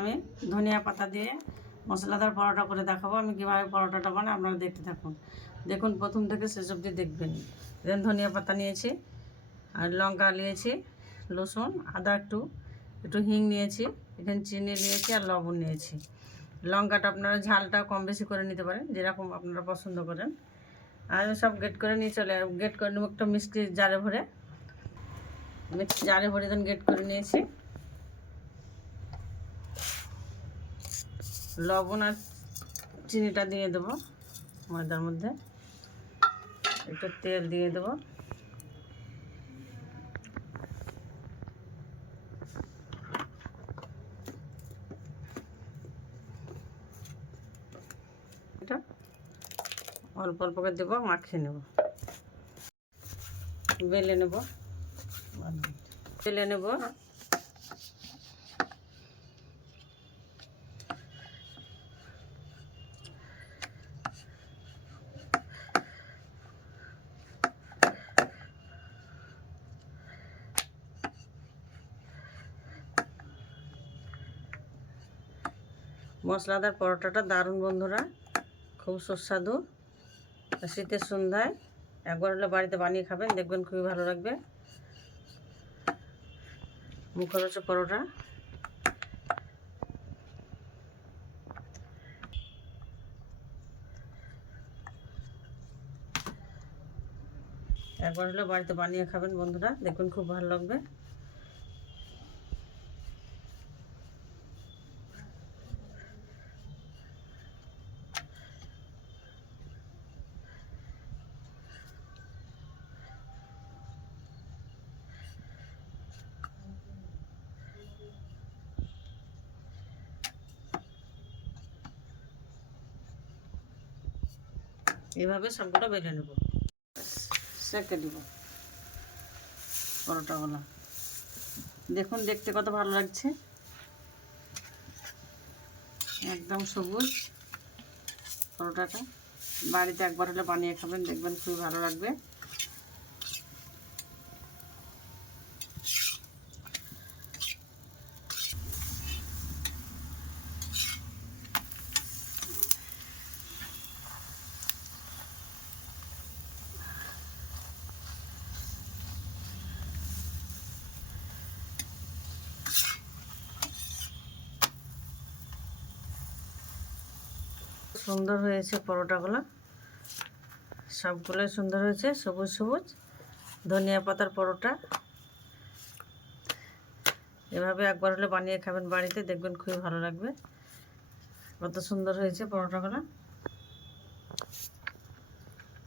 আমি ধনিয়া পাতা দিয়ে মশলাদার পরোটা করে দেখাবো। আমি কীভাবে পরোটাটা বানাই আপনারা দেখতে থাকুন। দেখুন প্রথম থেকে শেষ অবধি দেখবেন। দেন ধনিয়া পাতা নিয়েছি, আর লঙ্কা নিয়েছি, রসুন, আদা, একটু হিং নিয়েছি, এখানে চিনি নিয়েছি আর লবণ নিয়েছি। লঙ্কাটা আপনারা ঝালটা কম বেশি করে নিতে পারেন, যেরকম আপনারা পছন্দ করেন। আর সব গেট করে নিয়ে গেট করে নেবো একটা মিক্সির জারে ভরে। দেন গেট করে নিয়েছি। লবণ আর চিনিটা দিয়ে দেবো ময়দার মধ্যে, একটু তেল দিয়ে দেবো। এটা অল্প অল্প করে দেবো, মাখিয়ে নেব, বেলে নেব। মশলাদার পরোটাটা দারুণ বন্ধুরা, খুব সুস্বাদু। শীতের সন্ধ্যায় একবার হলে বাড়িতে বানিয়ে খাবেন, দেখবেন খুবই ভালো লাগবে। মুখরোচক পরোটা। একবার হলে বাড়িতে বানিয়ে খাবেন বন্ধুরা, দেখবেন খুব ভালো লাগবে। এভাবে সবগুলো বেলে নেব, সেঁকে দেব পরোটাগুলো। দেখুন দেখতে কত ভালো লাগছে, একদম সবুজ পরোটাটা। বাড়িতে একবার হলে বানিয়ে খাবেন, দেখবেন খুবই ভালো লাগবে। সুন্দর হয়েছে পরোটাগুলো, সবগুলোই সুন্দর হয়েছে, সবুজ সবুজ ধনিয়া পাতার পরোটা। এভাবে একবার হলে বানিয়ে খাবেন বাড়িতে, দেখবেন খুবই ভালো লাগবে। কত সুন্দর হয়েছে পরোটাগুলো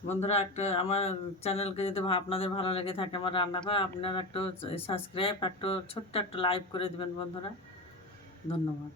বন্ধুরা। একটা আমার চ্যানেলকে যদি আপনাদের ভালো লেগে থাকে, আমার রান্না করা, আপনারা একটু সাবস্ক্রাইব, একটু ছোট্ট একটা লাইক করে দেবেন বন্ধুরা। ধন্যবাদ।